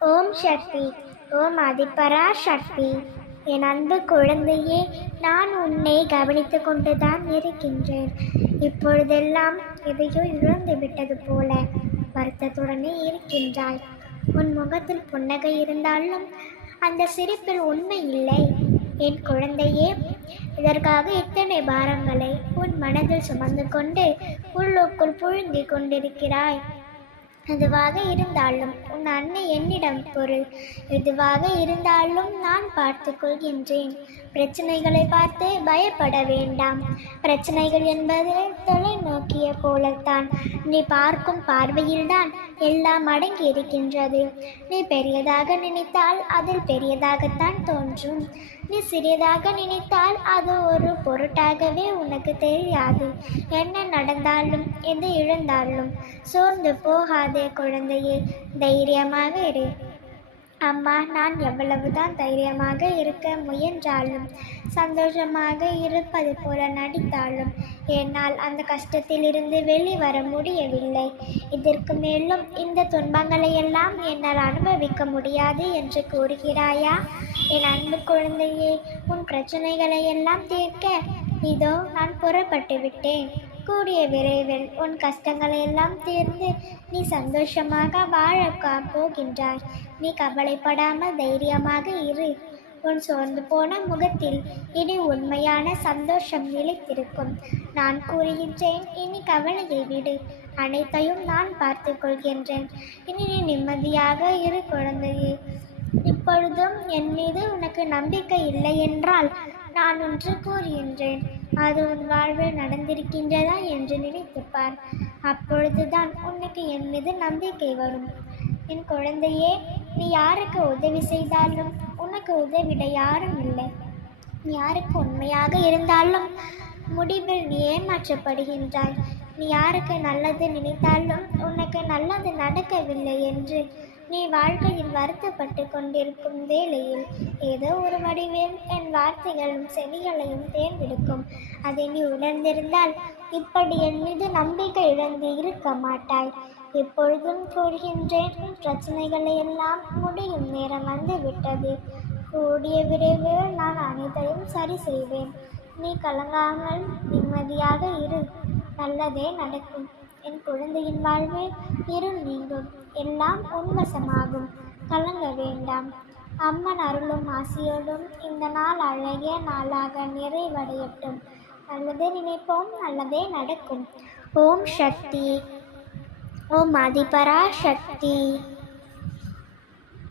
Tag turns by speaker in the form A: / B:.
A: ஓம் சக்தி ஓம் அதிபரா சக்தி என் அன்பு குழந்தையே நான் உன்னை கவனித்து கொண்டுதான் இருக்கின்றேன். இப்பொழுதெல்லாம் எதையோ இழந்து விட்டது போல வருத்தத்துடனே இருக்கின்றாய். உன் முகத்தில் புன்னகை இருந்தாலும் அந்த சிரிப்பில் உண்மை இல்லை. என் குழந்தையே இதற்காக இத்தனை பாரங்களை உன் மனதில் சுமந்து கொண்டு உள்ளுக்குள் புழுங்கிக் கொண்டிருக்கிறாய். எதுவாக இருந்தாலும் உன் அன்னை என்னிடம் பொருள் எதுவாக இருந்தாலும் நான் பார்த்து கொள்கின்றேன். பிரச்சனைகளை பார்த்து பயப்பட வேண்டாம். பிரச்சனைகள் என்பது தொலைநோக்கிய போலத்தான். நீ பார்க்கும் பார்வையில்தான் எல்லாம் அடங்கி இருக்கின்றது. நீ பெரியதாக நினைத்தால் அதில் பெரியதாகத்தான் தோன்றும். நீ சிறியதாக நினைத்தால் அது ஒரு பொருட்டாகவே உனக்கு தெரியாது. என்ன நடந்தாலும் எது இழந்தாலும் சோர்ந்து போகாது குழந்தையே தைரியமாக இரு. அம்மா நான் எவ்வளவுதான் தைரியமாக இருக்க முயன்றாலும் சந்தோஷமாக இருப்பது போல நடித்தாலும் என்னால் அந்த கஷ்டத்திலிருந்து வெளிவர முடியவில்லை. இதற்கு மேலும் இந்த துன்பங்களை எல்லாம் என்னால் அனுபவிக்க முடியாது என்று கூறுகிறாயா? என் அன்பு குழந்தையே உன் பிரச்சனைகளை எல்லாம் தீர்க்க இதோ நான் புறப்பட்டு விட்டேன். கூடிய விரைவில் உன் கஷ்டங்களை எல்லாம் தீர்ந்து நீ சந்தோஷமாக வாழ போகின்றாய். நீ கவலைப்படாமல் தைரியமாக இரு. உன் சோர்ந்து போன முகத்தில் இனி உண்மையான சந்தோஷம் நிலைத்திருக்கும். நான் கூறுகின்றேன் இனி கவலையை விடு. அனைத்தையும் நான் பார்த்து கொள்கின்றேன். இனி நீ நிம்மதியாக இரு குழந்தையே. இப்பொழுதும் என் மீது உனக்கு நம்பிக்கை இல்லை என்றால் நான் ஒன்று கூறுகின்றேன். அது உன் வாழ்வில் நடந்திருக்கின்றதா என்று நினைத்துப்பார். அப்பொழுதுதான் உனக்கு என் மீது நம்பிக்கை வரும். என் குழந்தையே நீ யாருக்கு உதவி செய்தாலும் உனக்கு உதவிட யாரும் இல்லை. நீ யாருக்கு உண்மையாக இருந்தாலும் முடிவில் நீ ஏமாற்றப்படுகின்றாய். நீ யாருக்கு நல்லது நினைத்தாலும் உனக்கு நல்லது நடக்கவில்லை என்று நீ வாழ்க்கையில் வருத்தப்பட்டு கொண்டிருக்கும் வேளையில் ஏதோ ஒரு வடிவில் என் வார்த்தைகளும் செவிகளையும் தேர்ந்தெடுக்கும். அதை நீ உணர்ந்திருந்தால் இப்படி என் மீது நம்பிக்கை இழந்து இருக்க மாட்டாய். எப்பொழுதும் கூறுகின்றேன் பிரச்சனைகளை எல்லாம் முடியும் நேரம் வந்து விட்டது கூடிய விரைவில் நான் அனைத்தையும் சரி செய்வேன். நீ கலங்காமல் நிம்மதியாக இரு. நல்லதே நடக்கும். என் குழந்தையின் வாழ்வில் இருள் நீங்கும். எல்லாம் உன்வசமாகும். கலங்க வேண்டாம். அம்மன் அருளும் ஆசியோடும் இந்த நாள் அழகிய நாளாக நிறைவடையட்டும். நல்லதே நினைப்போம் நல்லதே நடக்கும். ஓம் சக்தி. ஓம் அதிபரா சக்தி